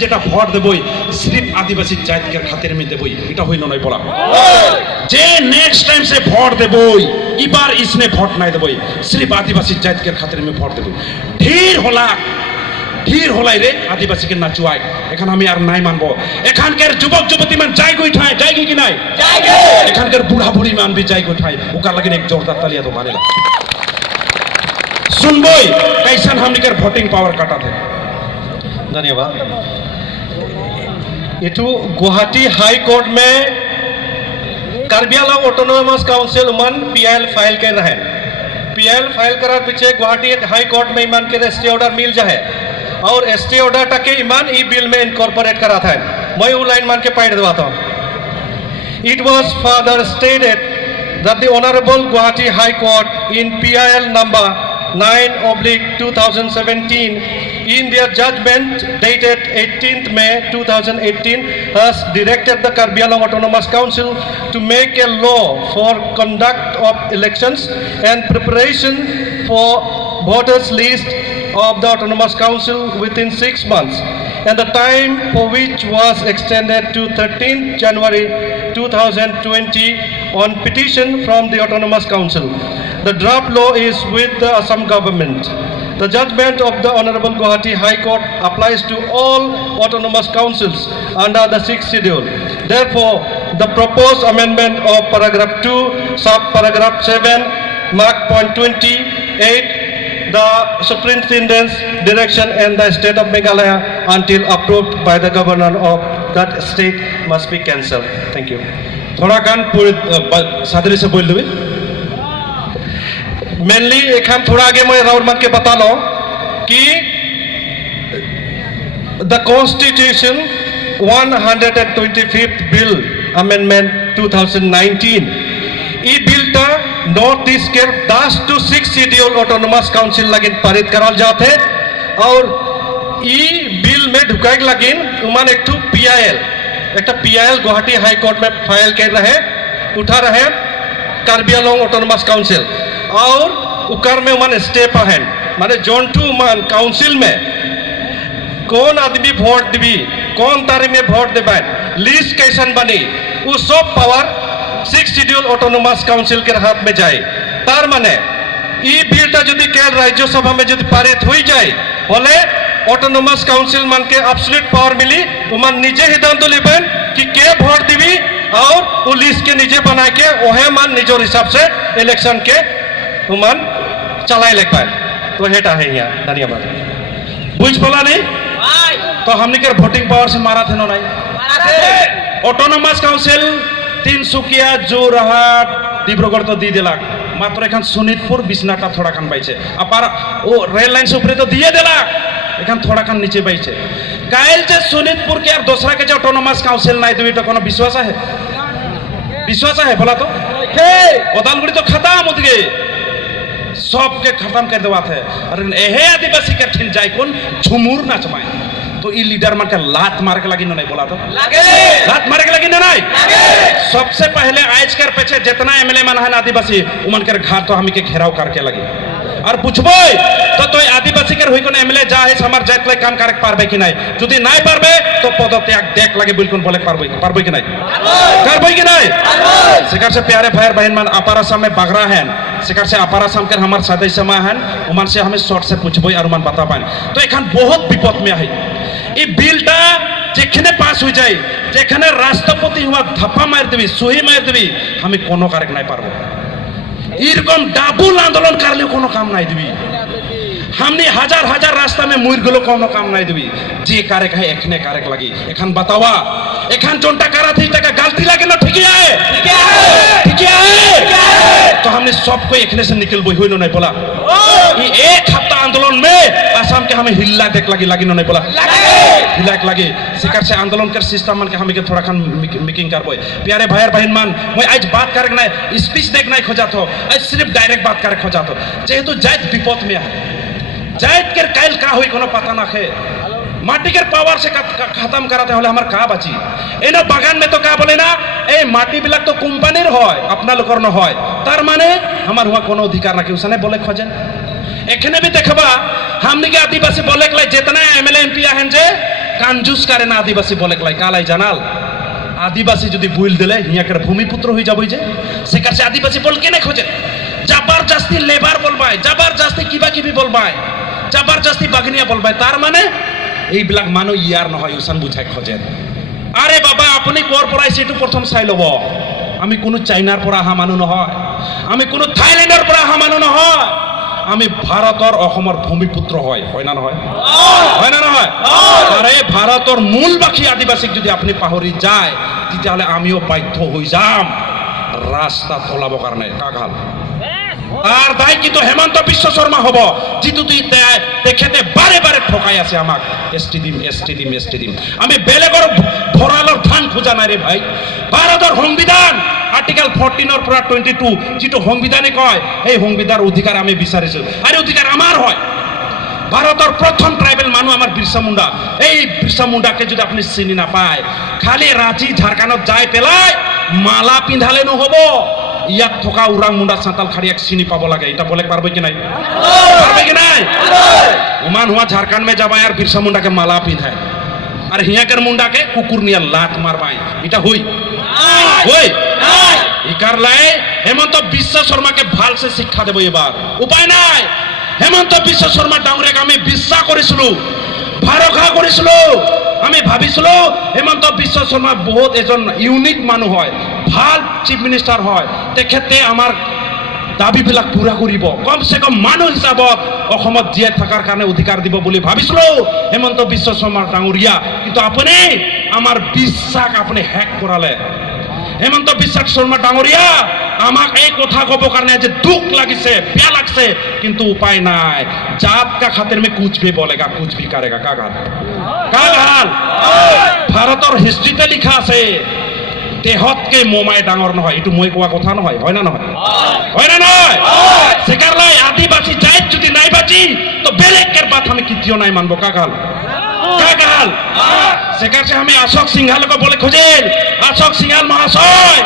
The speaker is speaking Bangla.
যেটা ভোট দেবই सिर्फ आदिवासी जात के खातिर में देबई এটা হইল নয় বলা যে नेक्स्ट टाइम से ভোট দেবই এবার इसने ভোট নাই দেবই सिर्फ आदिवासी जात के खातिर में ভোট দেবই ढीर হলাই রে आदिवासी के नाचुआई এখন আমি আর নাই মানবো এখানকার যুবক যুবতী মান যাই গই ঠায় যাই কি নাই যাইগে এখানকার বুড়া বুড়ি মান भी যাই গই ঠায় ওকার লাগে एक जोरदार तालियां तो मारेला सुनबई कैसन हमनिकर वोटिंग पावर काटा थे धन्यवाद इटू गुवाहाटी हाई कोर्ट में कार्बी आंलंग ऑटोनोमस काउंसिल मन पीआईएल फाइल कर रहे पीआईएल फाइल करार पीछे गुवाहाटी हाई कोर्ट में ईमान के स्टे ऑर्डर मिल जाए और स्टे ऑर्डर तक के ईमान ई बिल में इनकॉर्पोरेट करा था मैं वो लाइन मान के पढ़ देवाता हूँ it was further stated that the Honorable Guwahati High Court in PIL number 9/2017 in their judgment dated 18th May 2018 has directed the Karbi Anlong Autonomous Council to make a law for conduct of elections and preparation for voters list of the Autonomous Council within 6 months and the time for which was extended to 13th January 2020 on petition from the Autonomous Council. The draft law is with the Assam government. The judgment of the Honorable Guwahati High Court applies to all autonomous councils under the 6th schedule. Therefore, the proposed amendment of paragraph 2, sub-paragraph 7, mark point 28, the superintendent's direction and the state of Meghalaya until approved by the governor of that state must be cancelled. Thank you. थोड़ा कान सादरी से बोल देवे मेनली एक हम थोड़ा आगे मैं राउंड मान के बता लो कि the constitution 125th bill amendment 2019 E bill टा नॉर्थ ईस्ट के 10 to 6 शेड्यूल ऑटोनोमस काउंसिल लगिन पारित कराल जाते और ई बिल में ढुकाई लगिन उमान एक टू पीआईएल गुवाहाटी हाई कोर्ट में फाइल कर रहे उठा रहे कार्बी आंलंग ऑटोनोमस काउंसिल और उकर में उमान स्टेप है माने जोन टू उमान काउंसिल में कौन आदमी वोट दिबी कौन तारीख में वोट देबे लिस्ट कैसन बनी वो सब पावर 6 शेड्यूल ऑटोनोमस काउंसिल के हाथ में जाए तार माने ई बिलटा यदि केल राज्यसभा में यदि पारित हो जाए बोले ऑटोनोमस काउंसिल मान के एब्सोल्यूट पावर मिली उमान निजे सिद्धांत लेबेन कि के वोट दिबी और वो लिस्ट के निजे बना के ओहे मान निजोर हिसाब से इलेक्शन के उमान चलाए ले पाए तो हेटा है यहाँ धन्यवाद बुझ पला नहीं तो हमने के वोटिंग पावर से मारा थे नहीं ऑटोनोमस काउंसिल তিনসুকিয়া যোরহাট ডিব্রুগড় তো দিয়ে দিলাক মাত্র এখান শোনিতপুর বিছনাটা থোড়া খান পাইছে আপার ও রেল লাইন से ऊपर तो दिए दिलाक এখান থোড়া খান नीचे पाइছে काल जे शोनितपुर के और दूसरा के जो ऑटोनोमस काउंसिल नहीं देवी तो कोनो विश्वास है बोला तो ओदालगुड़ी तो खत्म हो गए सबके खत्म कर देवा थे अरे एहे आदिवासी के ठिन जाए कौन झुमुर नाचमाए तो ई लीडर मान के लात मार के लगी नहीं बोला तो लात मार के लगी नहीं सबसे पहले आज कर पीछे जितना एमएलए मन है आदिवासी उमन कर घर तो हम के घेराव करके लगी और पूछबो तो आदिवासी के हुई कोन एमएलए जा है हमार जात ले काम करे पारबे कि नहीं यदि नहीं पारबे तो पदत्याग देख लगे बिल्कुल बोले पारबे कि नहीं करबे कि नहीं शिकार से प्यारे भाई बहन मान अपार असम में बगरा है शिकार से अपार असम के हमार सदस्य मा है उमन से हमें शॉर्ट से पूछबो और उमन बता पाए तो एखन बहुत विपद में है এই বিলটা যেখানে পাস হয়ে যায় যেখানে রাষ্ট্রপতি হওয়া ধাপা মার দেবি সহি মার দেবি আমি কোনো কারেক নাই পারবো এরকম ডাবল আন্দোলন করলে কোনো কাম নাই দিবি हमने हजार हजार रास्ता में मुर गलो कोनो काम नहीं देवी जे कारेक है एखने कारेक लगी एखन बतावा एखन जोनटा करा थी तक गलती लगे ना ठीक है तो हमने सबको एखने से निकल बोई होइनो नहीं बोला ये एक हफ्ता आंदोलन में असम के हमें हिल्ला देख लगी नहीं बोला हिला लगे शिकार से आंदोलन कर सिस्टम मन के हमें के थोड़ा खान मिकिंग करबो प्यारे भाई बहन मान मैं आज बात करे ना स्पीच देख नहीं खोजा तो आज सिर्फ डायरेक्ट बात करे खोजा तो जेहेतु जात विपद में है जायत के काल का हुई कोनो पता ना है माटी के पावर से खत्म कराते हले हमार का बाची एना बागान में तो का बोले ना ए माटी बिलक तो कंपनीर হয় अपना लोकर न হয় तार माने हमार हुआ कोनो अधिकार ना कि उसने बोले खोजेन एखने भी देखबा हमनी के आदिवासी बोले के जितना एमएलए एमपी हैं जे কাঞ্জুস কারে না আদিবাসী বলে লাই কালাই জানাল আদিবাসী যদি বুইল দিলে হিয়াকের ভূমিপুত্র হয়ে যাবই যে সে কাছে আদিবাসী বল কেনে খোঁজে জবরদস্তি লেবার বলবাই জবরদস্তি কিবা কিবি বলবাই জবরদস্তি বাগনিয়া বলবাই তার মানে এইবিলাক মানুহ ইয়ার নহয় উচান বুঝাই খোঁজে আরে বাবা আপুনি কোৰ পৰাই সেটো প্ৰথম চাই ল'ব আমি কোনো চাইনাৰ পৰা অহা মানুহ নহয় আমি কোনো থাইলেণ্ডৰ পৰা অহা মানুহ নহয় আমি ভাৰতৰ অসমৰ ভূমিপুত্ৰ হয় না নহয় হয় না নহয় আরে ভাৰতৰ মূলবাসী আদিবাসীক যদি আপুনি পাহৰি যায় তেতিয়াহ'লে আমিও বাধ্য হৈ যাম ৰাস্তা তলাবৰ কাৰণে কাঘাল আর দায় কিন্তু হেমন্ত বিশ্ব শর্মা হব যেহেতু তুই তেখেতে বারে বারে ঠকাই আছে আমাক এসটি দিম আমি বেলেগর ভরালর ধান খোঁজা নাই রে ভাই ভারতের সংবিধান আর্টিকেল 14 পৰা 22 যেটো সংবিধানে কয় এই সংবিধান অধিকার আমি বিচাৰিছো আর অধিকার আমার হয় ভারতের প্রথম ট্রাইবেল মানুষ আমার বিরসা মুন্ডা এই বিরসা মুন্ডাকে যদি আপনি চিনি না পায় খালি রাঁচি ঝাড়খণ্ডত যাই পেলাই মালা পিন্ধালে নহব ইয়াত থকা উৰাং মুণ্ডা সাঁতাল খাড়িয়াক চিনি পাব লাগে এটা বলে পারবে কি নাই পারবে কি নাই উমান হুয়া ঝাড়খণ্ড में যাবাই আর বিরসা মুন্ডাকে মালা পিন্ধায় আর হিয়াকের মুন্ডাকে কুকুর নিয়ে লাত মারবাই এটা হই ইকার লাই হেমন্ত বিশ্ব শর্মাকে ভালসে শিক্ষা দেব এবার উপায় নাই হেমন্ত বিশ্ব শর্মা ডাঙৰীয়াক আমি বিশ্বাস কৰিছিলো ভৰসা কৰিছিলো আমি ভাবিছিলো হেমন্ত বিশ্ব শৰ্মা বহুত এজন ইউনিক মানুহ হয় ভাল চিফ মিনিষ্টাৰ হয় তেখেতে আমাৰ দাবীবিলাক পুৰা কৰিব কমসে কম মানুহ হিচাপত অসমত জীয়াই থকাৰ কাৰণে অধিকাৰ দিব বুলি ভাবিছিলো হেমন্ত বিশ্ব শৰ্মা ডাঙৰীয়া কিন্তু আপুনি আমাৰ বিশ্বাস আপুনি হেক কৰালে হেমন্ত বিশ্ব শৰ্মা ডাঙৰীয়া আমাক এই কথা কব কাৰণে যে দুখ লাগিছে বেয়া লাগছে কিন্তু উপায় নাই জাত কা খাতির में कुछ भी बोलेगा कुछ भी करेगा কাগাল ভাৰতৰ হিষ্ট্ৰীতে লিখা আছে দেহতকে মোমাই ডাঙৰ নহয় এটো মই কোৱা কথা নহয় হয় না নহয় হয় না নহয় সেকারলাই আদিবাসী জাত যদি নাই বাঁচি তো বেলেগের বাত আমি কিতিও নাই মানব কাগাল সেকার से हमें अशोक सिंघाल को बोले खोजे अशोक सिंघाल महाशय